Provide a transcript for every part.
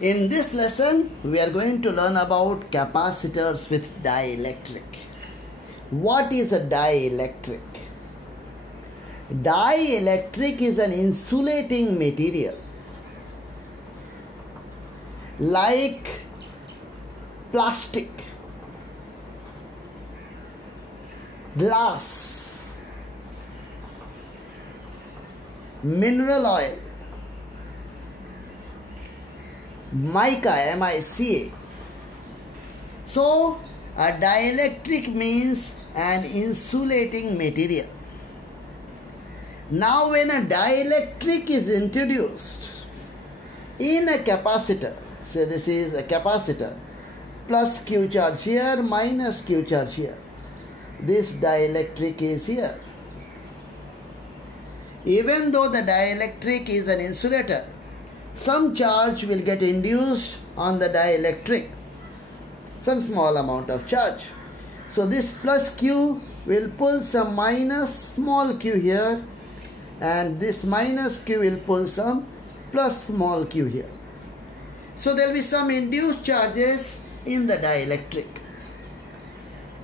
In this lesson, we are going to learn about capacitors with dielectric. What is a dielectric? Dielectric is an insulating material like plastic, glass, mineral oil, mica, M-I-C-A. So, a dielectric means an insulating material. Now, when a dielectric is introduced in a capacitor, say this is a capacitor, plus Q charge here, minus Q charge here. This dielectric is here. Even though the dielectric is an insulator, some charge will get induced on the dielectric, some small amount of charge. So this plus Q will pull some minus small q here, and this minus Q will pull some plus small q here. So there will be some induced charges in the dielectric.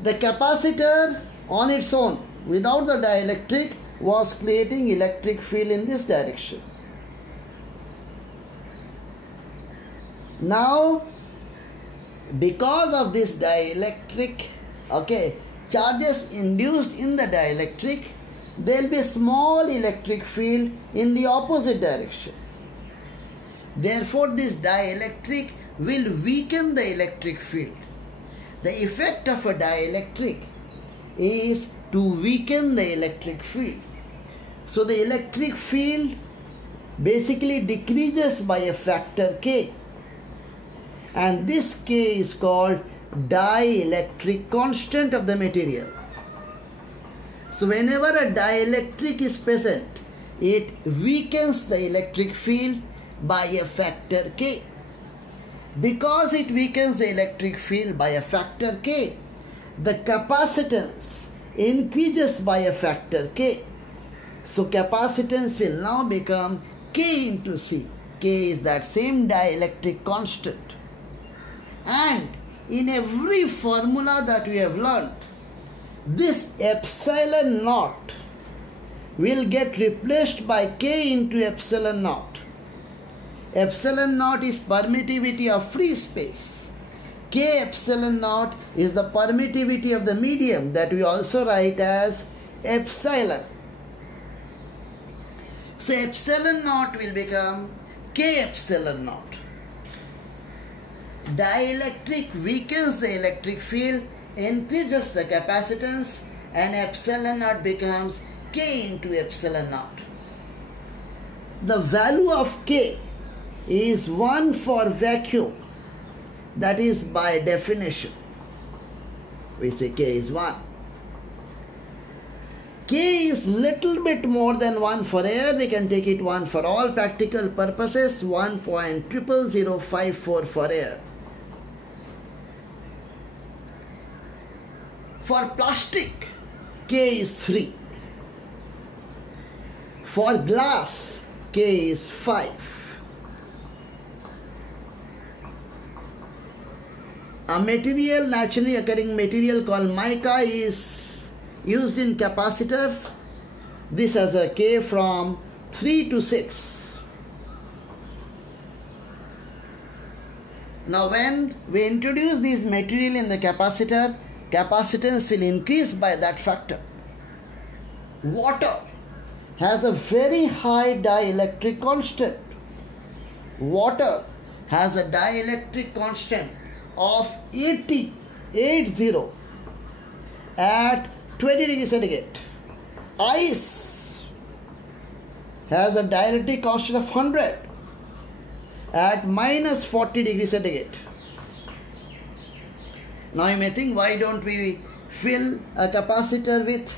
The capacitor on its own, without the dielectric, was creating electric field in this direction. Now, because of this dielectric, charges induced in the dielectric, there will be a small electric field in the opposite direction. Therefore, this dielectric will weaken the electric field. The effect of a dielectric is to weaken the electric field. So the electric field basically decreases by a factor K. And this K is called dielectric constant of the material. So whenever a dielectric is present, it weakens the electric field by a factor K. Because it weakens the electric field by a factor K, the capacitance increases by a factor K. So capacitance will now become K into C. K is that same dielectric constant. And in every formula that we have learned, this epsilon naught will get replaced by K into epsilon naught. Epsilon naught is permittivity of free space. K epsilon naught is the permittivity of the medium that we also write as epsilon. So epsilon naught will become K epsilon naught. Dielectric weakens the electric field, increases the capacitance, and epsilon naught becomes K into epsilon naught. The value of K is 1 for vacuum. That is by definition. We say K is 1. K is little bit more than 1 for air. We can take it 1 for all practical purposes. 1.00054 for air. For plastic, K is 3. For glass, K is 5. A material, naturally occurring material called mica is used in capacitors. This has a K from 3 to 6. Now when we introduce this material in the capacitor, capacitance will increase by that factor. Water has a very high dielectric constant. Water has a dielectric constant of 80 at 20 degrees centigrade. Ice has a dielectric constant of 100 at minus 40 degrees centigrade. Now you may think, why don't we fill a capacitor with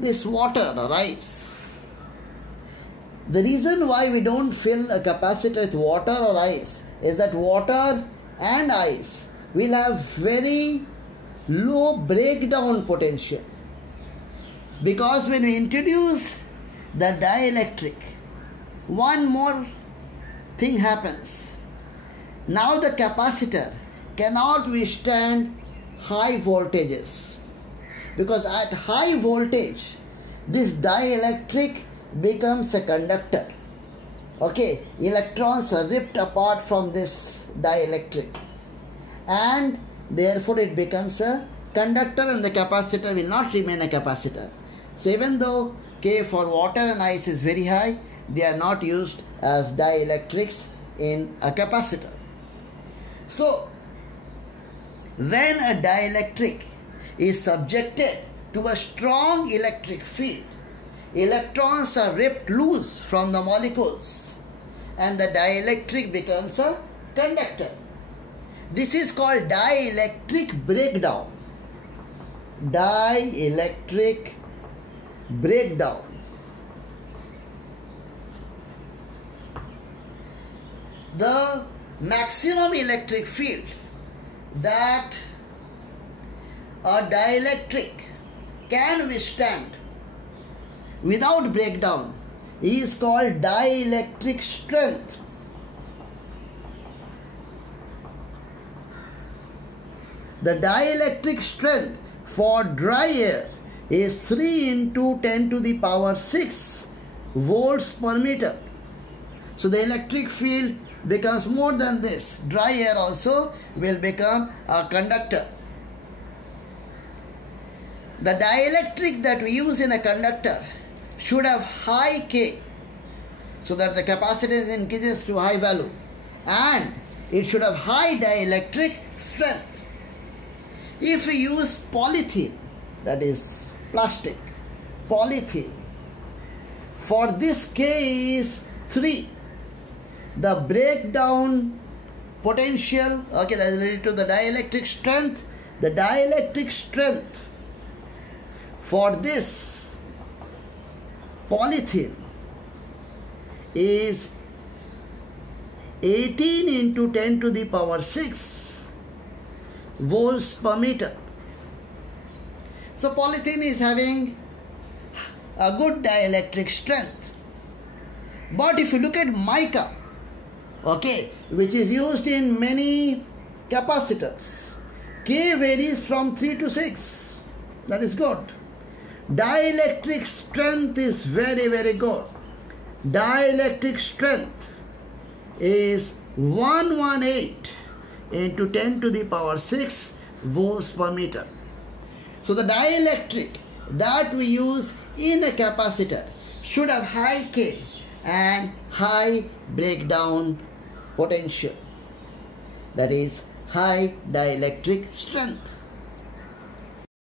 this water or ice? The reason why we don't fill a capacitor with water or ice is that water and ice will have very low breakdown potential. Because when we introduce the dielectric, one more thing happens. Now the capacitor cannot withstand high voltages, because at high voltage this dielectric becomes a conductor. Okay, electrons are ripped apart from this dielectric and therefore it becomes a conductor, and the capacitor will not remain a capacitor. So even though K for water and ice is very high, they are not used as dielectrics in a capacitor. So when a dielectric is subjected to a strong electric field, electrons are ripped loose from the molecules and the dielectric becomes a conductor. This is called dielectric breakdown. Dielectric breakdown. The maximum electric field that a dielectric can withstand without breakdown is called dielectric strength. The dielectric strength for dry air is 3 into 10 to the power 6 volts per meter. So the electric field becomes more than this. Dry air also will become a conductor. The dielectric that we use in a conductor should have high K, so that the capacitance increases to high value, and it should have high dielectric strength. If we use polythene, that is plastic, polythene, for this K is 3. The breakdown potential, okay, that is related to the dielectric strength. The dielectric strength for this polythene is 18 into 10 to the power 6 volts per meter. So polythene is having a good dielectric strength. But if you look at mica, okay, which is used in many capacitors, K varies from 3 to 6. That is good. Dielectric strength is very, very good. Dielectric strength is 118 into 10 to the power 6 volts per meter. So the dielectric that we use in a capacitor should have high K and high breakdown potential, that is high dielectric strength.